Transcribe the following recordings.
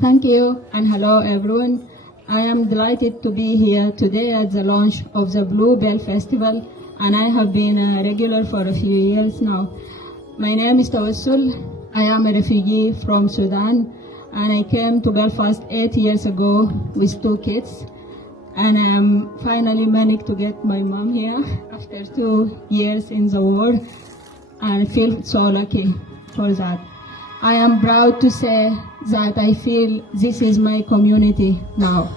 Thank you and hello everyone. I am delighted to be here today at the launch of the Bluebell Festival, and I have been a regular for a few years now. My name is Tawassul. I am a refugee from Sudan, and I came to Belfast 8 years ago with 2 kids. And I am finally managed to get my mom here after 2 years in the war, and I feel so lucky for that. I am proud to say that I feel this is my community now.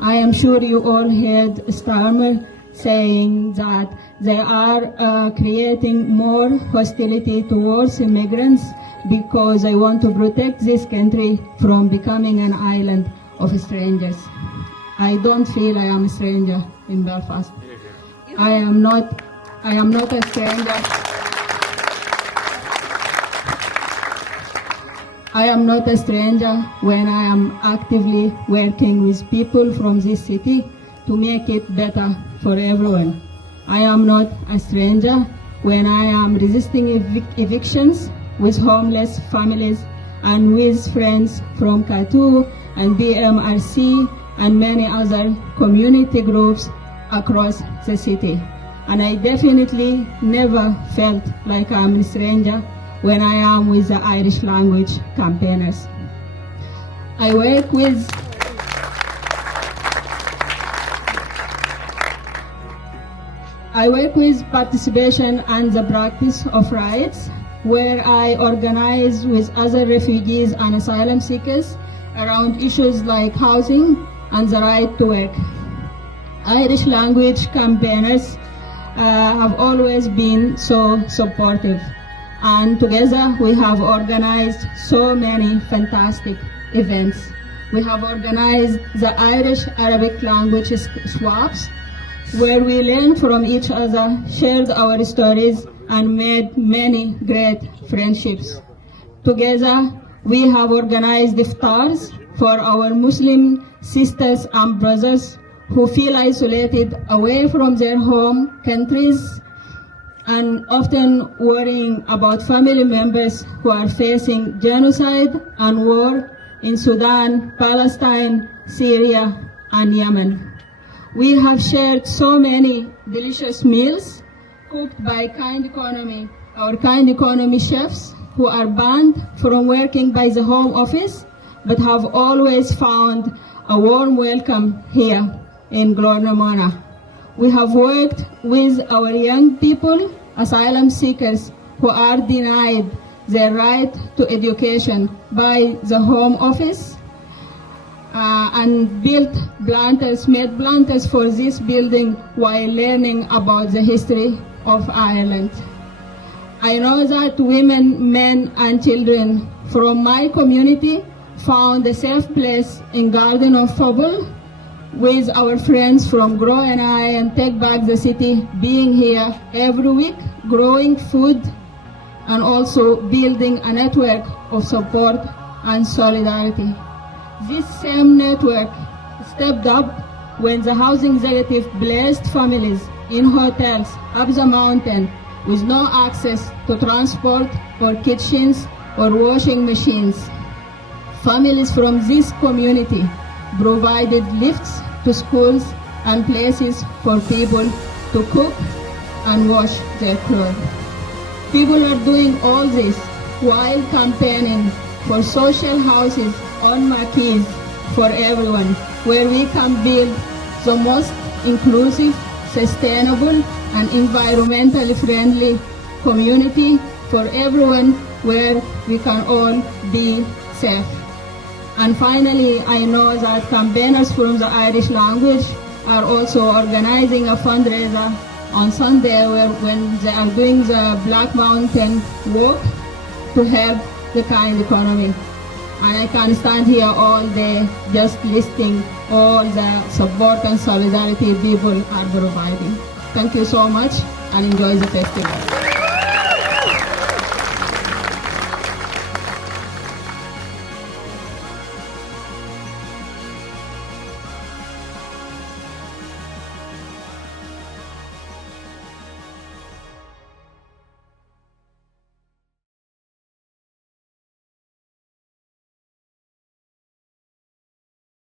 I am sure you all heard Starmer saying that they are creating more hostility towards immigrants because they want to protect this country from becoming an island of strangers. I don't feel I am a stranger in Belfast. I am not a stranger. I am not a stranger when I am actively working with people from this city to make it better for everyone. I am not a stranger when I am resisting evictions with homeless families and with friends from Katu and BMRC and many other community groups across the city. And I definitely never felt like I'm a stranger when I am with the Irish language campaigners. I work with participation and the practice of rights, where I organize with other refugees and asylum seekers around issues like housing and the right to work. Irish language campaigners have always been so supportive, and together we have organized so many fantastic events. We have organized the Irish Arabic language swaps, where we learned from each other, shared our stories, and made many great friendships. Together, we have organized iftars for our Muslim sisters and brothers who feel isolated away from their home countries and often worrying about family members who are facing genocide and war in Sudan, Palestine, Syria, and Yemen. We have shared so many delicious meals cooked by our Kind Economy chefs who are banned from working by the Home Office but have always found a warm welcome here in Glornamona. We have worked with our young people, asylum seekers who are denied their right to education by the Home Office, and made planters for this building while learning about the history of Ireland. I know that women, men, and children from my community found a safe place in Garden of Fable with our friends from Grow and I and Take Back the City being here every week, growing food and also building a network of support and solidarity. This same network stepped up when the housing executive blessed families in hotels up the mountain with no access to transport or kitchens or washing machines. Families from this community provided lifts to schools and places for people to cook and wash their clothes. People are doing all this while campaigning for social houses on marquees for everyone, where we can build the most inclusive, sustainable, and environmentally friendly community for everyone, where we can all be safe. And finally, I know that campaigners from the Irish language are also organizing a fundraiser on Sunday when they are doing the Black Mountain Walk to help the Kind Economy. And I can stand here all day just listing all the support and solidarity people are providing. Thank you so much and enjoy the festival.